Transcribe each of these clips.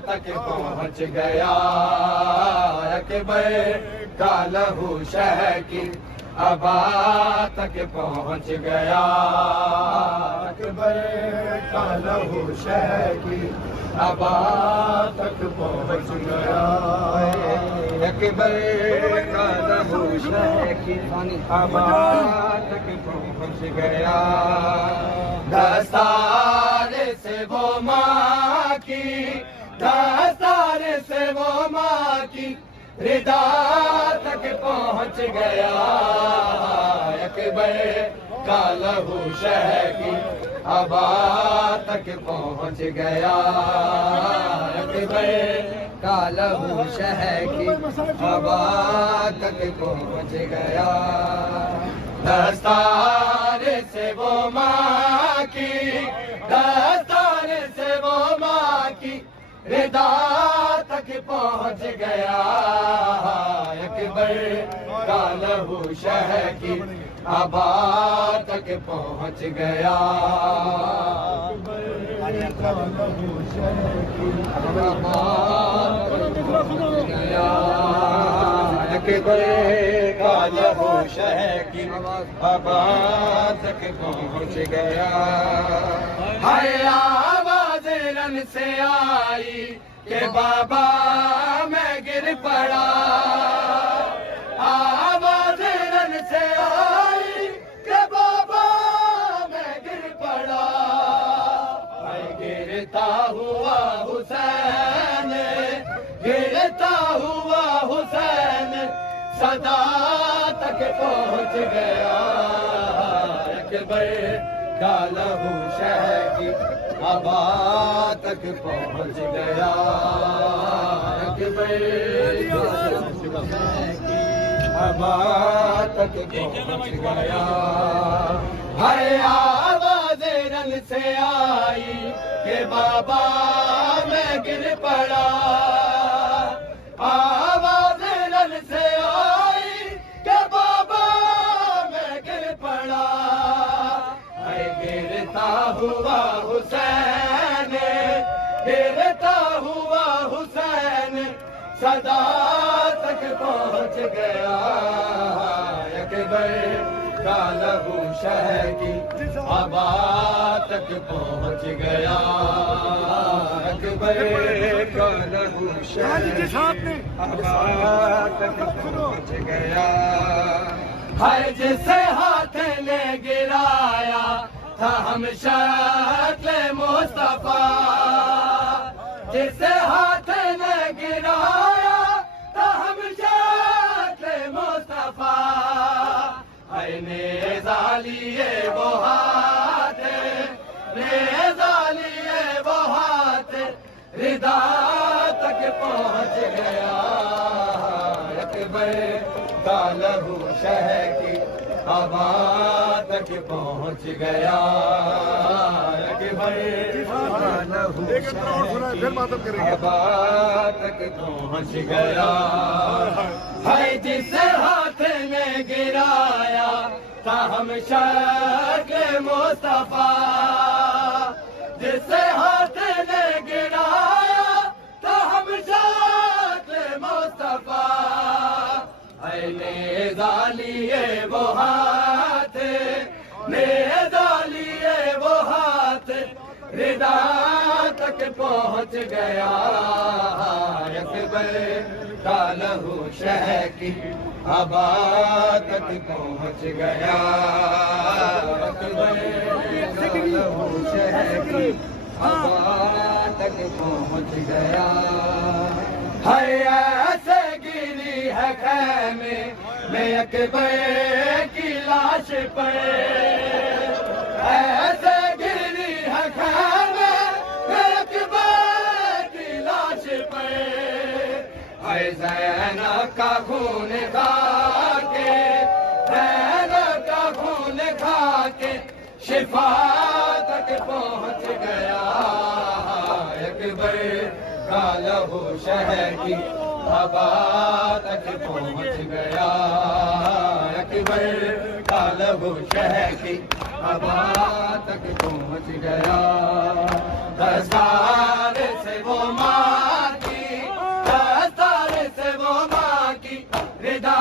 تک پہنچ گیا اکبر کا لہو شہ کی ابا تک پہنچ گیا اکبر کا لہو شہ کی ابا تک پہنچ گیا اکبر کا لہو شہ کی ابا تک پہنچ گیا دستار سے وہ ماں کی دستار سے وہ ماں کی ردا تک پہنچ گیا اکبر کا لہو شہ کی ابا تک پہنچ گیا اکبر کا لہو شہ کی ابا تک پہنچ گیا دستار سے وہ ماں کی دستار سے وہ ماں کی ردا تک پہنچ گیا اکبر کا لہو شہ کی ابا تک پہنچ گیا اکبر کا لہو شہ کی ابا تک پہنچ گیا اکبر کا لہو شہ کی ابا تک پہنچ گیا ہائے آواز رن سے آئی کہ بابا میں گر پڑا آواز رن سے آئی کہ بابا میں گر پڑا گرتا ہوا حسین گرتا ہوا حسین صدا تک پہنچ گیا اکبر کا لہو شہ کی ابا تک پہنچ گیا اکبر کا لہو شہ کی ابا تک پہنچ گیا ہر آواز رن سے آئی کہ بابا میں گر پڑا آواز رن سے آئی کہ بابا میں گر پڑا گرتا ہوا حسین گرتا ہوا حسین صدا تک پہنچ گیا اکبر کا لہو شہ کی ابا تک پہنچ گیا اکبر کا لہو شہ کی ابا تک پہنچ گیا ہر جسے ہاتھ نے گرایا تھا ہم شکل مصطفیٰ جسے ہاتھ نے گرایا تھا ہم شکل مصطفیٰ اے نیزہ لیے وہ ہاتھ نیزہ لیے وہ ہاتھ ردا تک پہنچ گیا اکبر کا لہو شہ کی ابا تک پہنچ گیا اکبر کا لہو شہ کی ابا تک پہنچ گیا ہے جس ہاتھ نے گرایا تھا ہم شکل مصطفیٰ جس ہاتھ نے گرایا تھا ہم شکل مصطفیٰ اے نیزہ لیے وہ ہاتھ نیزہ لیے وہ ہاتھ ردا تک پہنچ گیا اکبر کا لہو شہ کی ابا تک پہنچ گیا اکبر کا لہو شہ کی ابا تک پہنچ گیا ہے ایسے گری ہے خیمے میں اکبر کی لاش پہ ایسے گری ہے خیمے میں اکبر کی لاش پہ اے زینب کا خون کھا کے زینب کا خون کھا کے شفا تک پہنچ گیا اکبر کا لہو شہ کی ابا تک پہنچ گیا اکبر کا لہو شہ کی ہوا تک پہنچ گیا، دستار سے وہ ماں کی، دستار سے وہ ماں کی ردا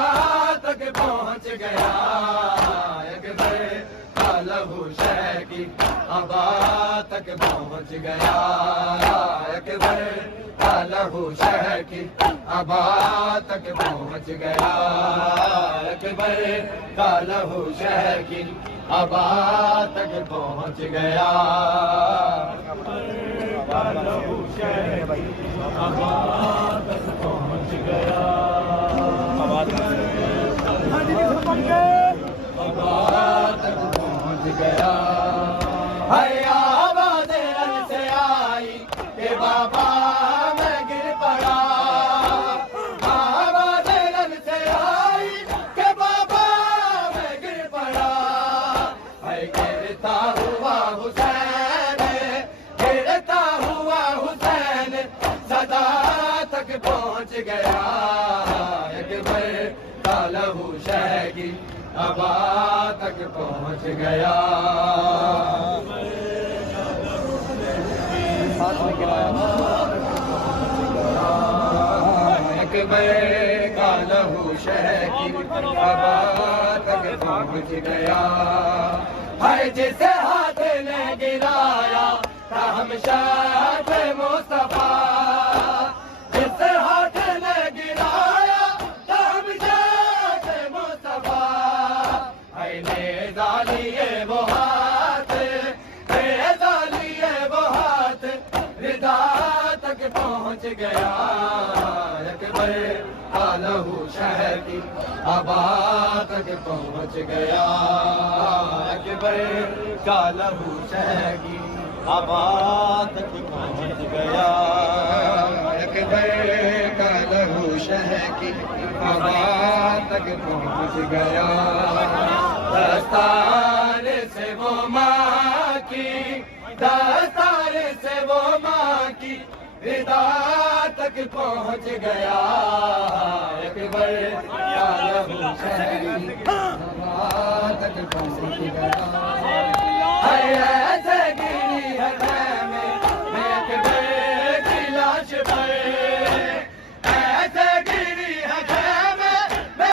تک پہنچ گیا، اکبر کا لہو شہ کی ہوا تک پہنچ گیا، اکبر کا لہو شہ کی ہوا تک پہنچ گیا، اکبر کا لہو شہ کی ہوا تک پہنچ گیا، کا لہو شہ کی ہوا تک پہنچ گیا، ہوا تک پہنچ گیا، ہے آواز رن سے آئی کہ بابا میں گر پڑا، آواز رن سے آئی کہ بابا میں گر پڑا، ہے گرتا ہوا حسین، گرتا ہوا حسین صدا تک پہنچ گیا، اکبر کا لہو شہ کی ہوا تک پہنچ گیا، اکبر کا لہو شہ کی ہوا تک پہنچ گیا، ہے جسے ہاتھ نے گرایا تھا ہم شاہ مصطفیٰ، جس ہاتھ نے گرایا تھا ہم شاہ مصطفیٰ، ہے نیزہ لیے وہ ہاتھ، نیزہ لیے وہ ہاتھ ردا تک پہنچ گیا، اکبر کا لہو شہ کی ہوا تک پہنچ گیا، اکبر کا لہو شہ کی ہوا تک پہنچ گیا، اکبر کا لہو شہ کی ہوا تک پہنچ گیا، دستار سے وہ ماں کی، دستار سے وہ ماں کی ردا تک پہنچ گیا، اکبر کا لہو شہ کی ہوا تک پہنچ گیا۔